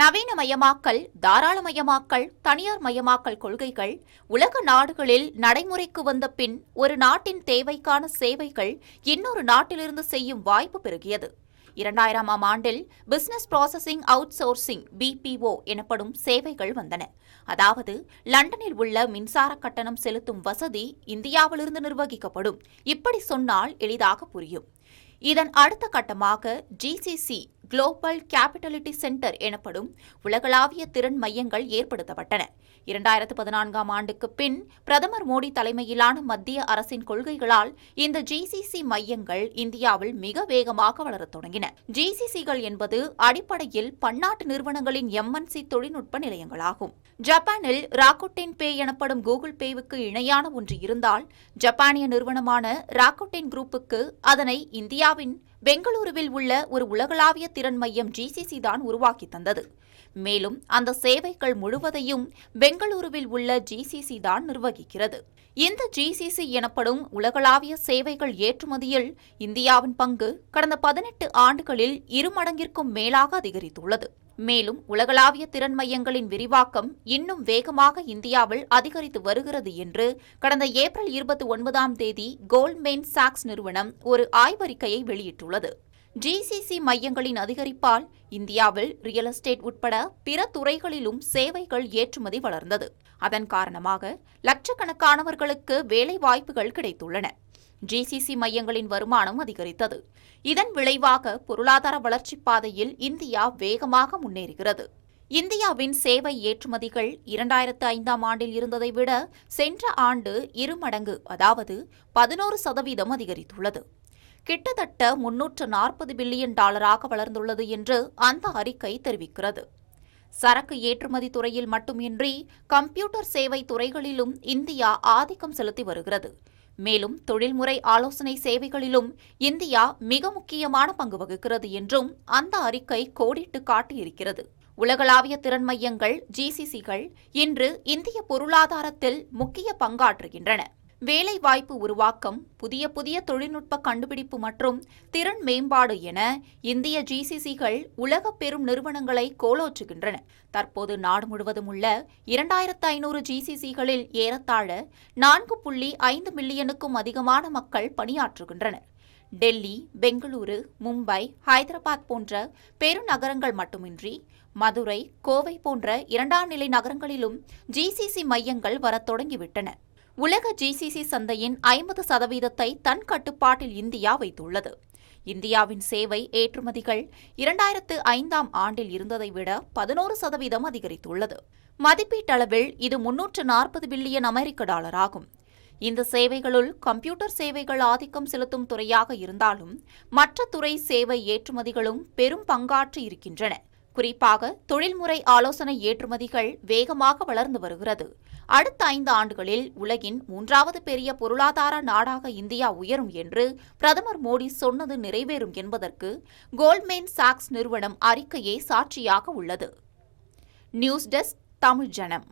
நவீனமயமாக்கல் தாராளமயமாக்கல் தனியார் மயமாக்கல் கொள்கைகள் உலக நாடுகளில் நடைமுறைக்கு வந்த பின் ஒரு நாட்டின் தேவைக்கான சேவைகள் இன்னொரு நாட்டிலிருந்து செய்யும் வாய்ப்பு பெருகியது. இரண்டாயிரமாம் ஆண்டில் business processing outsourcing BPO எனப்படும் சேவைகள் வந்தன. அதாவது லண்டனில் உள்ள மின்சார கட்டணம் செலுத்தும் வசதி இந்தியாவிலிருந்து நிர்வகிக்கப்படும். இப்படி சொன்னால் எளிதாக புரியும். இதன் அடுத்த கட்டமாக ஜிசிசி குளோபல் கேபிட்டலிட்டி சென்டர் எனப்படும் உலகளாவிய திறன் மையங்கள் ஏற்படுத்தப்பட்டன. இரண்டாயிரத்து பதினான்காம் ஆண்டுக்கு பின் பிரதமர் மோடி தலைமையிலான மத்திய அரசின் கொள்கைகளால் இந்த ஜிசிசி மையங்கள் இந்தியாவில் மிக வேகமாக வளரத் தொடங்கின. ஜிசிசிகள் என்பது அடிப்படையில் பன்னாட்டு நிறுவனங்களின் எம்என்சி தொழில்நுட்ப நிலையங்களாகும். ஜப்பானில் ராக்குட்டின் பே எனப்படும் கூகுள் பேவுக்கு இணையான ஒன்று இருந்தால் ஜப்பானிய நிறுவனமான ராக்குட்டின் குரூப்புக்கு அதனை இந்தியாவின் பெங்களூருவில் உள்ள ஒரு உலகளாவிய திறன் மையம் ஜிசிசி தான் உருவாக்கி தந்தது. மேலும் அந்த சேவைகள் முழுவதையும் பெங்களூருவில் உள்ள ஜிசிசி தான் நிர்வகிக்கிறது. இந்த ஜிசிசி எனப்படும் உலகளாவிய சேவைகள் ஏற்றுமதியில் இந்தியாவின் பங்கு கடந்த பதினெட்டு ஆண்டுகளில் இருமடங்கிற்கும் மேலாக அதிகரித்துள்ளது. மேலும் உலகளாவிய திறன் மையங்களின் விரிவாக்கம் இன்னும் வேகமாக இந்தியாவில் அதிகரித்து வருகிறது என்று கடந்த ஏப்ரல் இருபத்தி ஒன்பதாம் தேதி கோல்ட்மேன் சாக்ஸ் நிறுவனம் ஒரு ஆய்வறிக்கையை வெளியிட்டுள்ளது. ஜிசிசி மையங்களின் அதிகரிப்பால் இந்தியாவில் ரியல் எஸ்டேட் உட்பட பிற துறைகளிலும் சேவைகள் ஏற்றுமதி வளர்ந்தது. அதன் காரணமாக லட்சக்கணக்கானவர்களுக்கு வேலை வாய்ப்புகள் கிடைத்துள்ளன. ஜிசிசி மையங்களின் வருமானம் அதிகரித்தது. இதன் விளைவாக பொருளாதார வளர்ச்சிப் பாதையில் இந்தியா வேகமாக முன்னேறுகிறது. இந்தியாவின் சேவை ஏற்றுமதிகள் இரண்டாயிரத்து ஐந்தாம் ஆண்டில் இருந்ததை விட சென்ற ஆண்டு இருமடங்கு அதாவது பதினோரு சதவீதம் அதிகரித்துள்ளது. கிட்டத்தட்ட முன்னூற்று நாற்பது பில்லியன் டாலராக வளர்ந்துள்ளது என்று அந்த அறிக்கை தெரிவிக்கிறது. சரக்கு ஏற்றுமதி துறையில் மட்டுமின்றி கம்ப்யூட்டர் சேவை துறைகளிலும் இந்தியா ஆதிக்கம் செலுத்தி வருகிறது. மேலும் தொழில்முறை ஆலோசனை சேவைகளிலும் இந்தியா மிக முக்கியமான பங்கு வகிக்கிறது என்றும் அந்த அறிக்கை கோடிட்டு காட்டியிருக்கிறது. உலகளாவிய திறன் மையங்கள் ஜிசிசிகள் இன்று இந்திய பொருளாதாரத்தில் முக்கிய பங்காற்றுகின்றன. வேலைவாய்ப்பு உருவாக்கம் புதிய புதிய தொழில்நுட்ப கண்டுபிடிப்பு மற்றும் திறன் மேம்பாடு என இந்திய ஜிசிசிகள் உலக பெரும் நிறுவனங்களை கோலோச்சுகின்றன தற்போது நாடு முழுவதும் உள்ள இரண்டாயிரத்து ஐநூறு ஜிசிசிகளில் ஏறத்தாழ நான்கு புள்ளி ஐந்து மில்லியனுக்கும் அதிகமான மக்கள் பணியாற்றுகின்றனர். டெல்லி பெங்களூரு மும்பை ஹைதராபாத் போன்ற பெருநகரங்கள் மட்டுமின்றி மதுரை கோவை போன்ற இரண்டாம் நிலை நகரங்களிலும் ஜிசிசி மையங்கள் வரத் தொடங்கிவிட்டன. உலக ஜிசிசி சந்தையின் ஐம்பது சதவீதத்தை தன் கட்டுப்பாட்டில் இந்தியா வைத்துள்ளது. இந்தியாவின் சேவை ஏற்றுமதிகள் இரண்டாயிரத்து ஐந்தாம் ஆண்டில் இருந்ததை விட பதினோரு சதவீதம் அதிகரித்துள்ளது. மதிப்பீட்டளவில் இது முன்னூற்று நாற்பது பில்லியன் அமெரிக்க டாலர் ஆகும் இந்த சேவைகளுள் கம்ப்யூட்டர் சேவைகள் ஆதிக்கம் செலுத்தும் துறையாக இருந்தாலும் மற்ற துறை சேவை ஏற்றுமதிகளும் பெரும் பங்காற்றி இருக்கின்றன. குறிப்பாக தொழில்முறை ஆலோசனை ஏற்றுமதிகள் வேகமாக வளர்ந்து வருகிறது. அடுத்த ஐந்து ஆண்டுகளில் உலகின் மூன்றாவது பெரிய பொருளாதார நாடாக இந்தியா உயரும் என்று பிரதமர் மோடி சொன்னது நிறைவேறும் என்பதற்கு கோல்ட்மேன் சாக்ஸ் நிறுவனம் அறிக்கையே சாட்சியாக உள்ளது. நியூஸ் டெஸ்க் தமிழ் ஜனம்.